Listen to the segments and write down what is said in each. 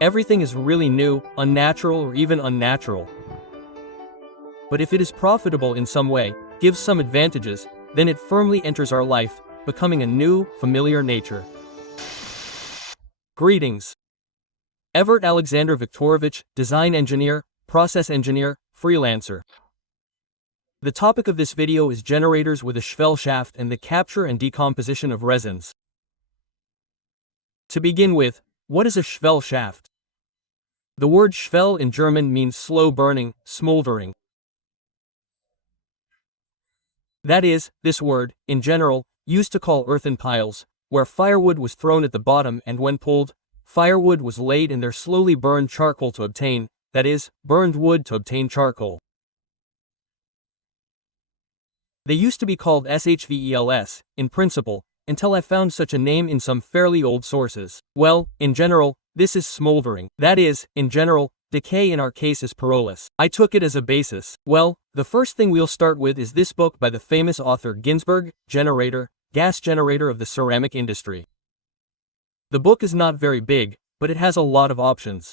Everything is really new, unnatural, or even unnatural. But if it is profitable in some way, gives some advantages, then it firmly enters our life, becoming a new, familiar nature. Greetings. Everett Alexander Viktorovich, design engineer, process engineer, freelancer. The topic of this video is generators with a shvelshaft and the capture and decomposition of resins. To begin with, what is a shvelshaft? The word schwell in German means slow burning, smoldering. That is, this word, in general, used to call earthen piles, where firewood was thrown at the bottom and when pulled, firewood was laid and there slowly burned charcoal to obtain, that is, burned wood to obtain charcoal. They used to be called shvels, in principle, until I found such a name in some fairly old sources. Well, in general, this is smoldering. That is, in general, decay in our case is perilous. I took it as a basis. Well, the first thing we'll start with is this book by the famous author Ginsberg, Generator, Gas Generator of the Ceramic Industry. The book is not very big, but it has a lot of options.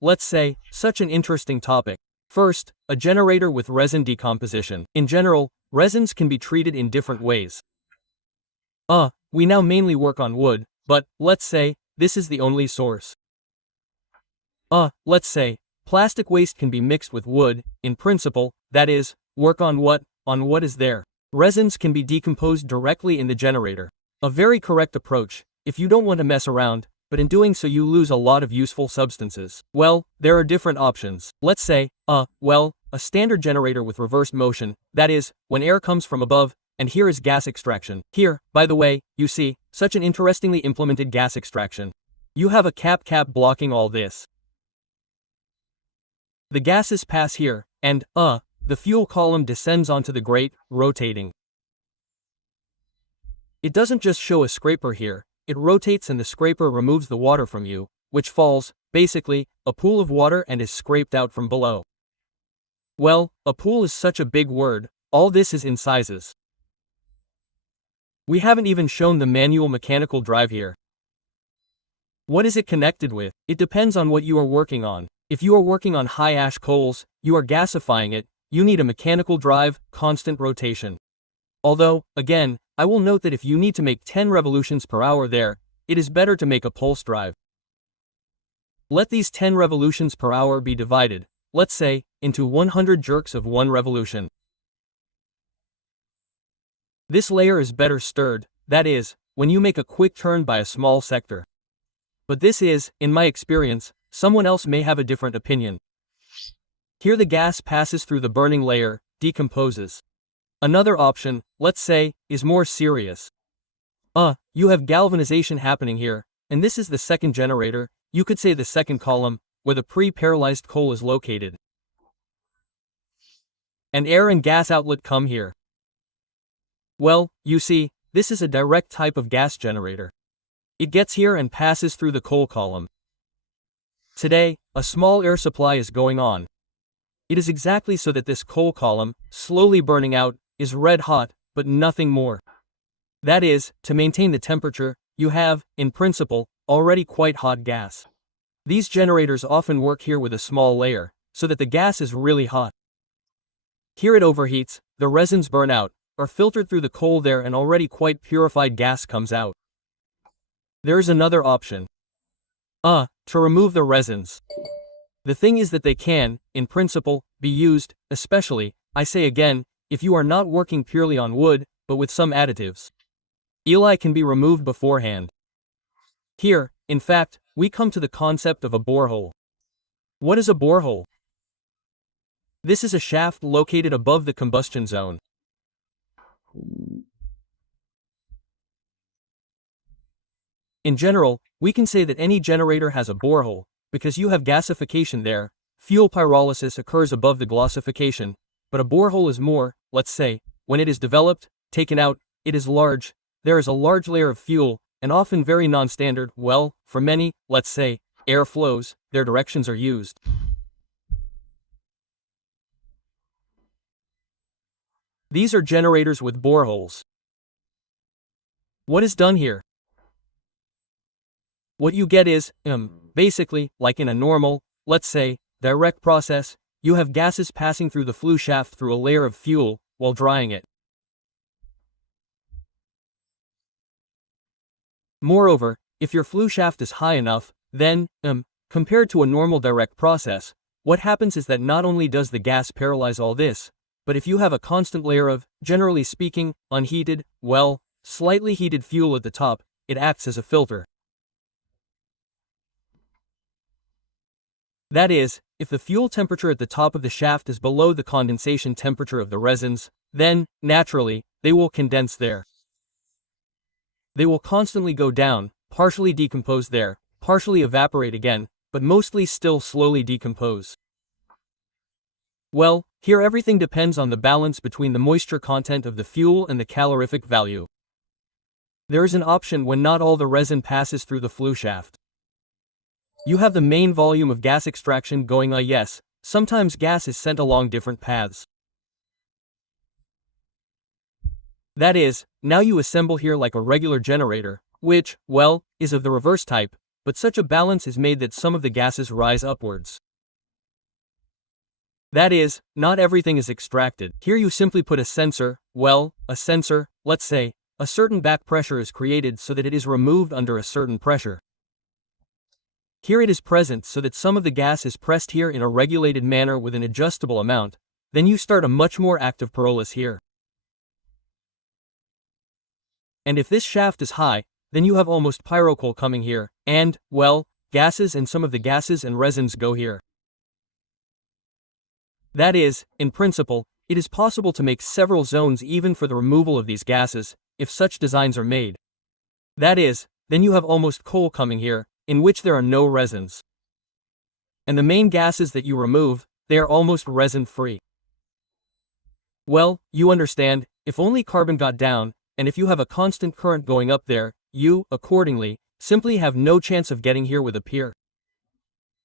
Let's say, such an interesting topic. First, a generator with resin decomposition. In general, resins can be treated in different ways. We now mainly work on wood, but, let's say, this is the only source. Let's say, plastic waste can be mixed with wood, in principle, that is, work on what is there. Resins can be decomposed directly in the generator. A very correct approach, if you don't want to mess around, but in doing so you lose a lot of useful substances. Well, there are different options. Let's say, a standard generator with reversed motion, that is, when air comes from above, and here is gas extraction. Here, by the way, you see, such an interestingly implemented gas extraction. You have a cap blocking all this. The gases pass here, and, the fuel column descends onto the grate, rotating. It doesn't just show a scraper here, it rotates and the scraper removes the water from you, which falls, basically, a pool of water and is scraped out from below. Well, a pool is such a big word, all this is in sizes. We haven't even shown the manual mechanical drive here. What is it connected with? It depends on what you are working on. If you are working on high ash coals, you are gasifying it, you need a mechanical drive, constant rotation. Although, again, I will note that if you need to make 10 revolutions per hour there, it is better to make a pulse drive. Let these 10 revolutions per hour be divided, let's say, into 100 jerks of 1 revolution. This layer is better stirred, that is, when you make a quick turn by a small sector. But this is, in my experience, someone else may have a different opinion. Here the gas passes through the burning layer, decomposes. Another option, let's say, is more serious. You have galvanization happening here, and this is the second generator, you could say the second column, where the pre-paralyzed coal is located. And air and gas outlet come here. Well, you see, this is a direct type of gas generator. It gets here and passes through the coal column. Today, a small air supply is going on. It is exactly so that this coal column, slowly burning out, is red hot, but nothing more. That is, to maintain the temperature, you have, in principle, already quite hot gas. These generators often work here with a small layer, so that the gas is really hot. Here it overheats, the resins burn out, are filtered through the coal there and already quite purified gas comes out. There is another option. To remove the resins. The thing is that they can, in principle, be used, especially, I say again, if you are not working purely on wood, but with some additives. Ilie can be removed beforehand. Here, in fact, we come to the concept of a borehole. What is a borehole? This is a shaft located above the combustion zone. In general, we can say that any generator has a borehole, because you have gasification there, fuel pyrolysis occurs above the glossification, but a borehole is more, let's say, when it is developed, taken out, it is large, there is a large layer of fuel, and often very non-standard, well, for many, let's say, air flows, their directions are used. These are generators with boreholes. What is done here? What you get is, basically, like in a normal, let's say, direct process, you have gases passing through the flue shaft through a layer of fuel while drying it. Moreover, if your flue shaft is high enough, then, compared to a normal direct process, what happens is that not only does the gas paralyze all this, but if you have a constant layer of, generally speaking, unheated, well, slightly heated fuel at the top, it acts as a filter. That is, if the fuel temperature at the top of the shaft is below the condensation temperature of the resins, then, naturally, they will condense there. They will constantly go down, partially decompose there, partially evaporate again, but mostly still slowly decompose. Well, here everything depends on the balance between the moisture content of the fuel and the calorific value. There is an option when not all the resin passes through the flue shaft. You have the main volume of gas extraction going on. Yes, sometimes gas is sent along different paths. That is, now you assemble here like a regular generator, which, well, is of the reverse type, but such a balance is made that some of the gases rise upwards. That is, not everything is extracted. Here you simply put a sensor, let's say, a certain back pressure is created so that it is removed under a certain pressure. Here it is present so that some of the gas is pressed here in a regulated manner with an adjustable amount, then you start a much more active pyrolysis here. And if this shaft is high, then you have almost pyrocoal coming here, and, well, gases and some of the gases and resins go here. That is, in principle, it is possible to make several zones even for the removal of these gases, if such designs are made. That is, then you have almost coal coming here, in which there are no resins. And the main gases that you remove, they are almost resin-free. Well, you understand, if only carbon got down, and if you have a constant current going up there, you, accordingly, simply have no chance of getting here with a pier.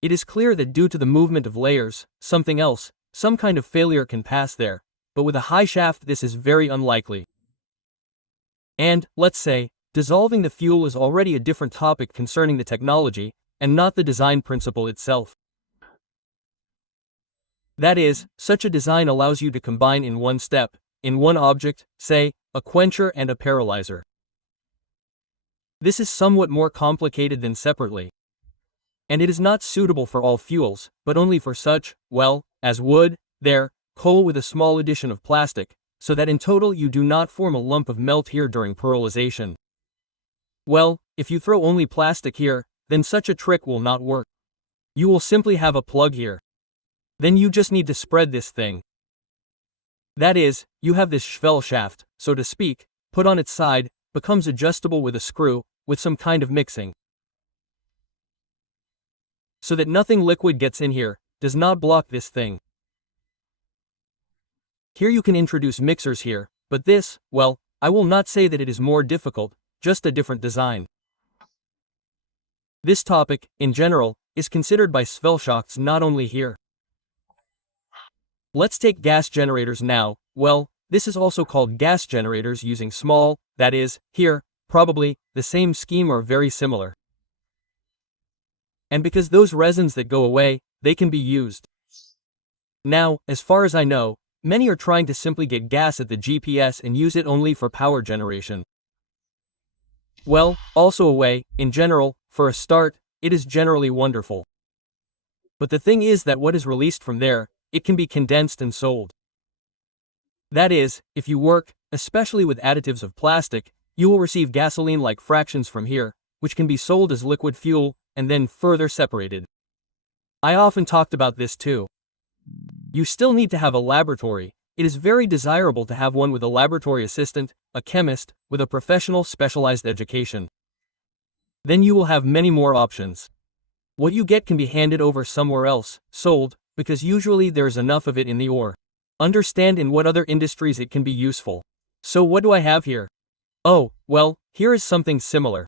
It is clear that due to the movement of layers, something else, some kind of failure can pass there, but with a high shaft this is very unlikely. And, let's say, dissolving the fuel is already a different topic concerning the technology, and not the design principle itself. That is, such a design allows you to combine in one step, in one object, say, a quencher and a paralyzer. This is somewhat more complicated than separately. And it is not suitable for all fuels, but only for such, well, as wood, coal with a small addition of plastic, so that in total you do not form a lump of melt here during pyrolization. Well, if you throw only plastic here, then such a trick will not work. You will simply have a plug here. Then you just need to spread this thing. That is, you have this schwellschaft, so to speak, put on its side, becomes adjustable with a screw, with some kind of mixing. So that nothing liquid gets in here, does not block this thing. Here you can introduce mixers here, but this, well, I will not say that it is more difficult, just a different design. This topic, in general, is considered by schwellschachts not only here. Let's take gas generators now. Well, this is also called gas generators using small, that is, here, probably, the same scheme or very similar. And because those resins that go away, they can be used. Now, as far as I know, many are trying to simply get gas at the GPS and use it only for power generation. Well, also a way, in general, for a start, it is generally wonderful. But the thing is that what is released from there, it can be condensed and sold. That is, if you work, especially with additives of plastic, you will receive gasoline-like fractions from here, which can be sold as liquid fuel, and then further separated. I often talked about this too. You still need to have a laboratory. It is very desirable to have one with a laboratory assistant, a chemist, with a professional specialized education. Then you will have many more options. What you get can be handed over somewhere else, sold, because usually there is enough of it in the ore. Understand in what other industries it can be useful. So what do I have here? Oh, well, here is something similar.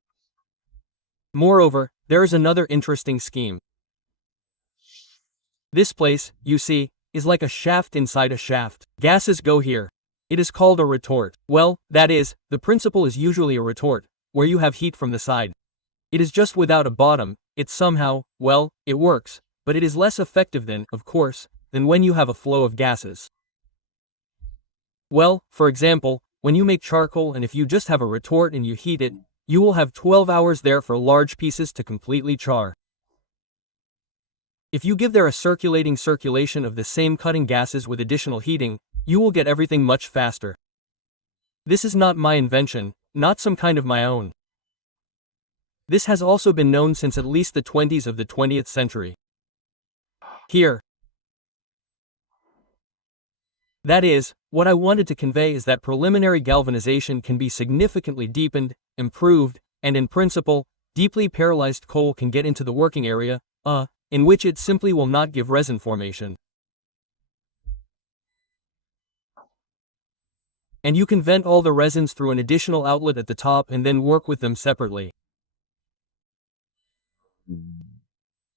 Moreover, there is another interesting scheme. This place, you see, is like a shaft inside a shaft. Gases go here. It is called a retort. Well, that is, the principle is usually a retort, where you have heat from the side. It is just without a bottom. It somehow, well, it works, but it is less effective than, of course, than when you have a flow of gases. Well, for example, when you make charcoal and if you just have a retort and you heat it, you will have 12 hours there for large pieces to completely char. If you give there a circulation of the same cutting gases with additional heating, you will get everything much faster. This is not my invention, not some kind of my own. This has also been known since at least the 20s of the 20th century. Here. That is, what I wanted to convey is that preliminary galvanization can be significantly deepened, improved, and in principle, deeply paralyzed coal can get into the working area, in which it simply will not give resin formation. And you can vent all the resins through an additional outlet at the top and then work with them separately.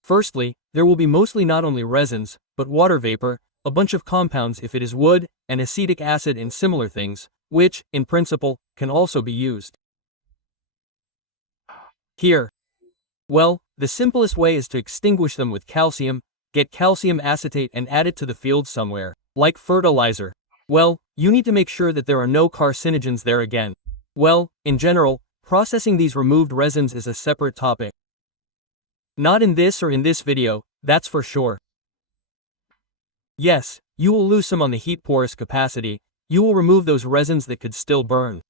Firstly, there will be mostly not only resins, but water vapor, a bunch of compounds if it is wood, and acetic acid and similar things, which, in principle, can also be used. Here. Well, the simplest way is to extinguish them with calcium, get calcium acetate and add it to the field somewhere, like fertilizer. Well, you need to make sure that there are no carcinogens there again. Well, in general, processing these removed resins is a separate topic. Not in this or in this video, that's for sure. Yes, you will lose some on the heat porous capacity, you will remove those resins that could still burn.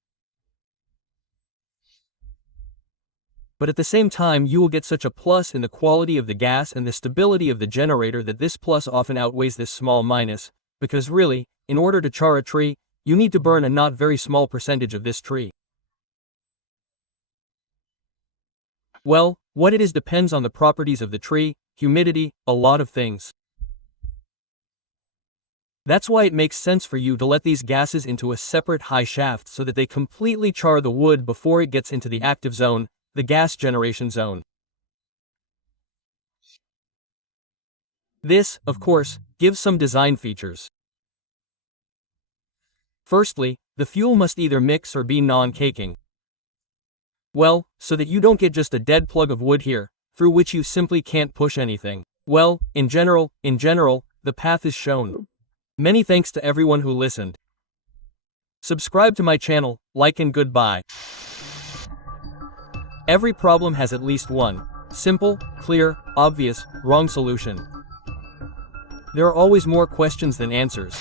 But at the same time you will get such a plus in the quality of the gas and the stability of the generator that this plus often outweighs this small minus, because really, in order to char a tree, you need to burn a not very small percentage of this tree. Well, what it is depends on the properties of the tree, humidity, a lot of things. That's why it makes sense for you to let these gases into a separate high shaft so that they completely char the wood before it gets into the active zone, the gas generation zone. This, of course, gives some design features. Firstly, the fuel must either mix or be non-caking. Well, so that you don't get just a dead plug of wood here, through which you simply can't push anything. Well, in general, the path is shown. Many thanks to everyone who listened. Subscribe to my channel, like and goodbye. Every problem has at least one simple, clear, obvious, wrong solution. There are always more questions than answers.